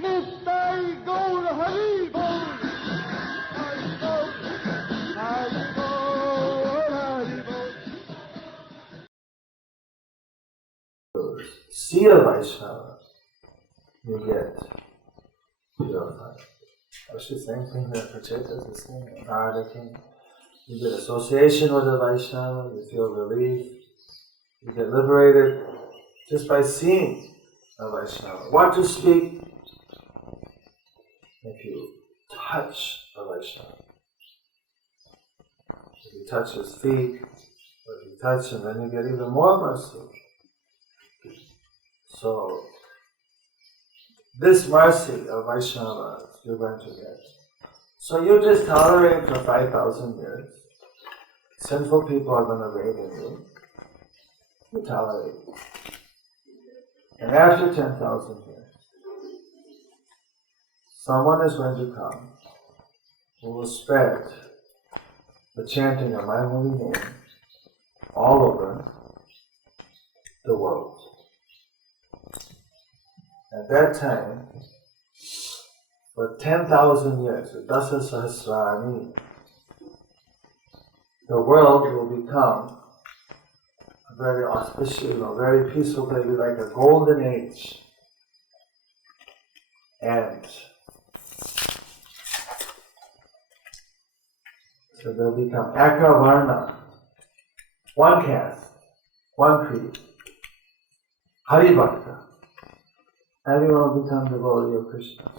Nittai Gaur Hari Bol. Hari Bol. Hari Bol. Hari Bol. See a Vaishnava, you get purified. That's the same thing that Prachetas is saying, Narada King. You get association with a Vaishnava, you feel relief, you get liberated just by seeing a Vaishnava. What to speak? If you touch a Vaishnava. If you touch his feet, or if you touch him, then you get even more mercy. So, this mercy of Vaishnavas you're going to get. So you just tolerate for 5,000 years. Sinful people are going to raid in you. You tolerate. And after 10,000 years, someone is going to come who will spread the chanting of my holy name all over the world. At that time, for 10,000 years, Dasa Sahasrani, the world will become a very auspicious, very peaceful place, like a golden age. And so they'll become Akravarna, one caste, one creed, Hari Bhakta. Everyone will become devotee of Krishna.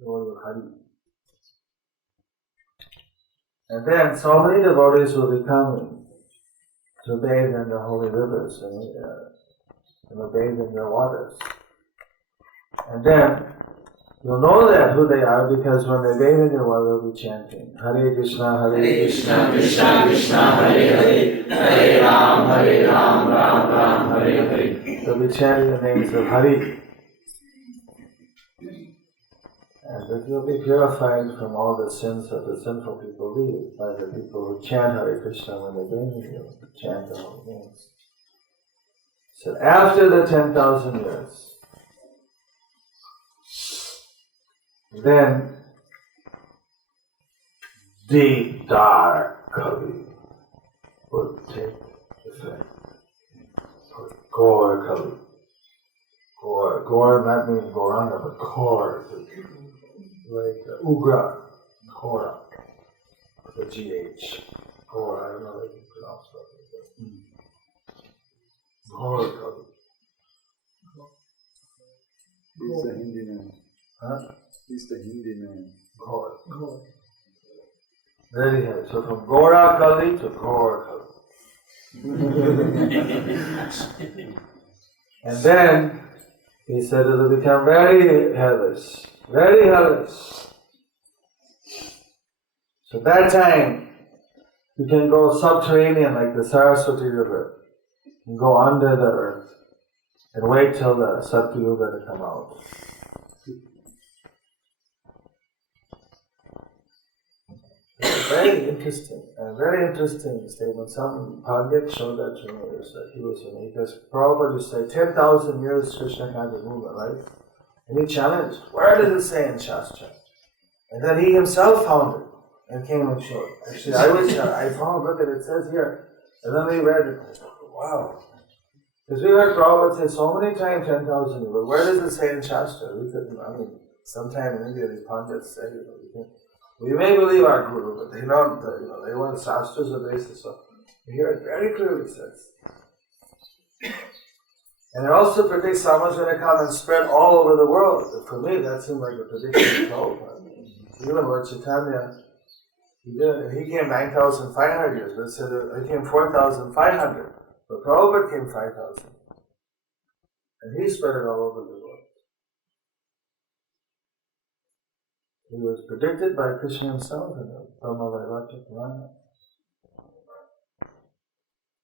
Devotee of Hari. And then so many devotees will be coming to bathe in the holy rivers and bathe in their waters. And then you'll know that who they are because when they bathe in your water, they'll be chanting Hare Krishna, Hare Krishna, Krishna Krishna, Hare Hare, Hare Ram, Ram Ram, Hare Hare. They'll be chanting the names of Hari. And that you'll be purified from all the sins that the sinful people leave by the people who chant Hare Krishna when they bathe in you, chant the holy names. So after the 10,000 years, then deep dark Kali would take effect. Gaur Kali. Gaur not meaning Gauranga, but Gaur, like Ugra, Gaura, the GH. Gaur, I don't know how you pronounce that. Gaur Kali. He's the Hindi name. Huh? He's the Hindi name. Gaur. Very heavy. So from Gaura Kali to Gaur Kali. And then he said it will become very hellish. Very hellish. So that time you can go subterranean like the Saraswati River. You can go under the earth and wait till the Satyuga to come out. Very interesting statement. Some Pandit showed that to me. He was in it. Because Prabhupada used to say 10,000 years Krishna conscious movement, right? And he challenged, where does it say in Shastra? And then he himself found it and came and showed. Actually, I found, look at it, says here. And then we read it. I thought, wow. Because we heard Prabhupada say so many times 10,000 years, but where does it say in Shastra? We couldn't, sometime in India these Pandits say, we may believe our Guru, but they don't, they want Shastras are basis. So we hear it very clearly says. And it also predicts someone's going to come and spread all over the world. For me, that seemed like a prediction of Prabhupada. Even Lord Chaitanya, he came 9,500 years, but it said he came 4,500. But Prabhupada came 5,000. And he spread it all over the world. He was predicted by Krishna himself in the Guru-vākya.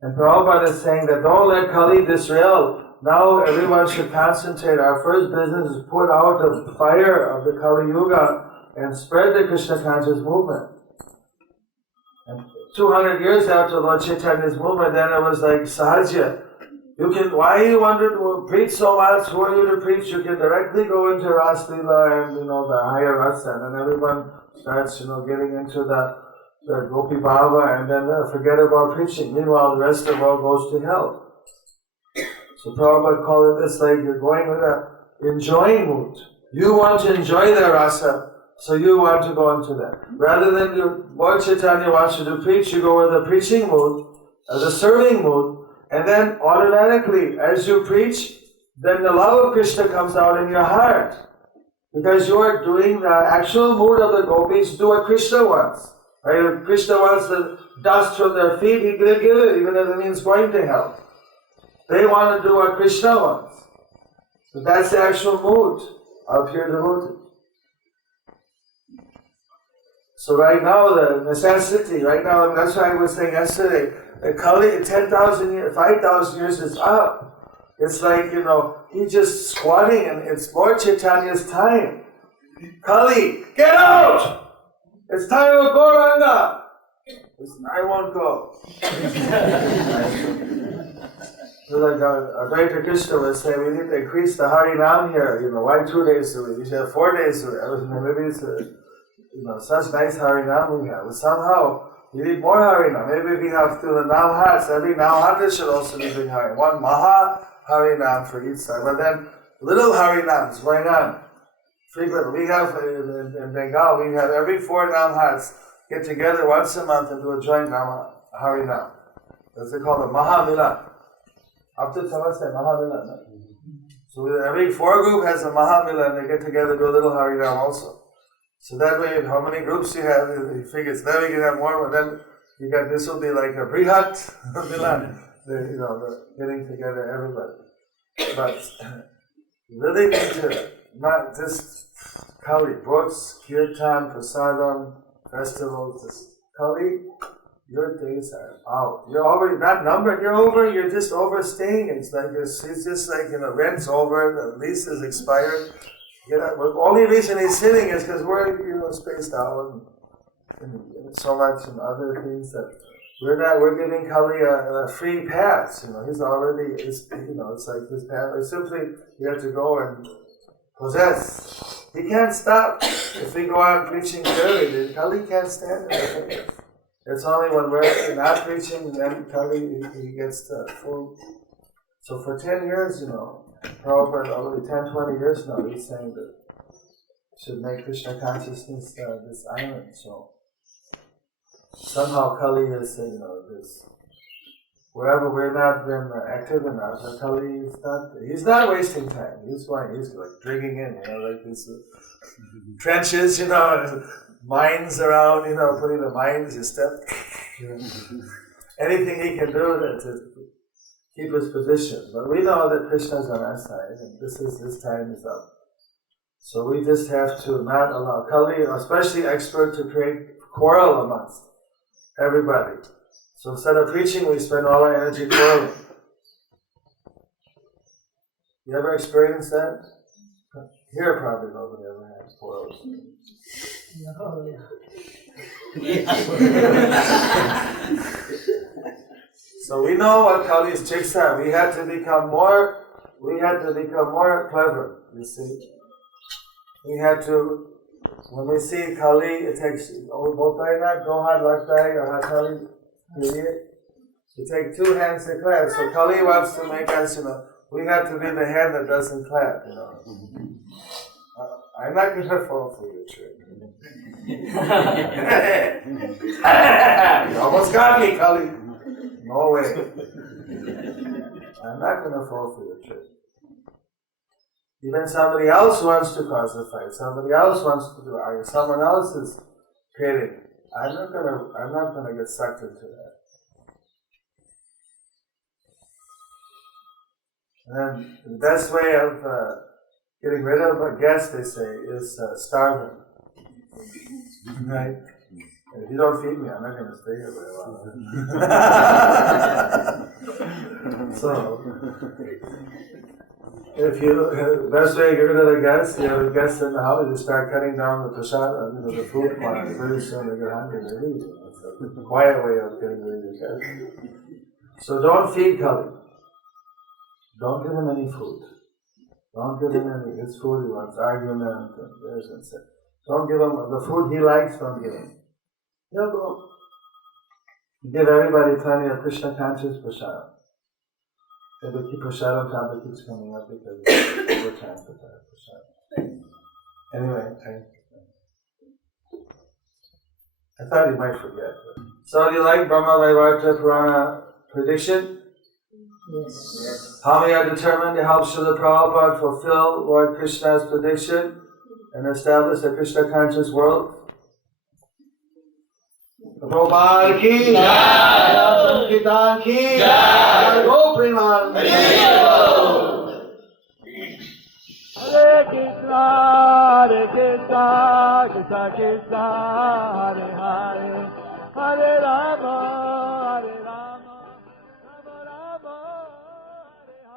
And Prabhupada is saying that don't let Kali disrail. Now everyone should concentrate. Our first business is put out the fire of the Kali Yuga and spread the Krishna conscious movement. And 200 years after Lord Chaitanya's movement, then it was like Sahaja. You can, why you want to preach so much? Who are you to preach? You can directly go into Ras Leela and, the higher rasa, and then everyone starts, getting into the Gopi Bhava, and then forget about preaching. Meanwhile, the rest of the world goes to hell. So Prabhupada called it this, like you're going with a enjoying mood. You want to enjoy the rasa, so you want to go into that. Rather than Lord Chaitanya wants you to preach, you go with a preaching mood, the serving mood, and then automatically, as you preach, then the love of Krishna comes out in your heart. Because you are doing the actual mood of the gopis, do what Krishna wants. Right? If Krishna wants the dust from their feet, he will give it, even if it means going to hell. They want to do what Krishna wants. So that's the actual mood of pure devotee. So right now, the necessity, that's why I was saying yesterday, the Kali, 10,000 years, 5,000 years is up. It's like, he's just squatting, and it's Lord Chaitanya's time. Kali, get out! It's time of Gauranga! I won't go. So like Advaita Krishna was saying, we need to increase the Harinam here. Why 2 days a week? You should have 4 days a week. Maybe it's such nice Harinam we have. But somehow, we need more Harinam. Maybe we have to the Namhats. Every Namhat should also be doing Harinam. One Maha Harinam for each side. But then little Harinams going on frequently. We have in Bengal, we have every 4 Namhats get together once a month and do a joint Harinam. That's called the Maha Milan. Up to Namaste, Maha Milan. So every 4 group has a Maha Milan. They get together do a little Harinam also. So that way, how many groups you have, he figures, then we can have more, but then you got, this will be like a Brihat Milan, the getting together everybody. But you really need to not just Kali, books, kirtan, prasadam, festivals, just Kali, your days are out. You're already not numbered, you're just overstaying. It's just like, rent's over, the lease is expired. The only reason he's sitting is because we're, spaced out and so much and other things that we're giving Kali a free pass. He's already, it's like his path. It's simply, you have to go and possess. He can't stop. If we go on preaching clearly, Kali can't stand it. It's only when we're not preaching, then Kali, he gets the full. So for 10 years, Prabhupada, already 10, 20 years now, he's saying that should make Krishna consciousness this island. So somehow Kali is, this. Wherever we're not been active enough, Kali is not. He's not wasting time. He's like digging in, like these trenches, mines around, putting the mines, you step. Anything he can do to keep his position. But we know that Krishna is on our side, and his time is up. So we just have to not allow Kali, especially expert, to create quarrel amongst everybody. So instead of preaching, we spend all our energy quarreling. You ever experienced that? Here probably nobody ever had quarrels. So we know what Kali's tricks are. We had to become more clever, you see. We had to, when we see Kali, it takes, you take 2 hands to clap. So Kali wants to make us, we have to be the hand that doesn't clap, I'm not going to fall for your trick. You almost got me, Kali. No way. I'm not going to fall for your trick. Even somebody else wants to cause a fight. Somebody else wants to do it. Someone else is pitting. I'm not going to get sucked into that. And the best way of getting rid of a guest, they say, is starving. Right? And if you don't feed me, I'm not going to stay here very long. So, the best way to get rid of a guest, you have a guest in the house, you start cutting down the prasad, the food quantity. Very soon they get hungry, they leave. It's a quiet way of getting rid of your guest. So don't feed Kali. Don't give him any food. Don't give him any, his food he wants, argument, and there's and so. Don't give him the food he likes, don't give him. He'll go. Give everybody plenty of Krishna conscious prasad. The prasadam topic keeps coming up because it's over time for that prasad. Anyway, I thought you might forget. So do you like Brahma Vaivarta Purana prediction? Yes. How many are determined to help Srila Prabhupada fulfill Lord Krishna's prediction and establish a Krishna conscious world? Prabhupada ki Jai, Sankirtan ki Jai, Go Premanand. Hare Krishna, Krishna Krishna, Hare Hare, Hare Rama.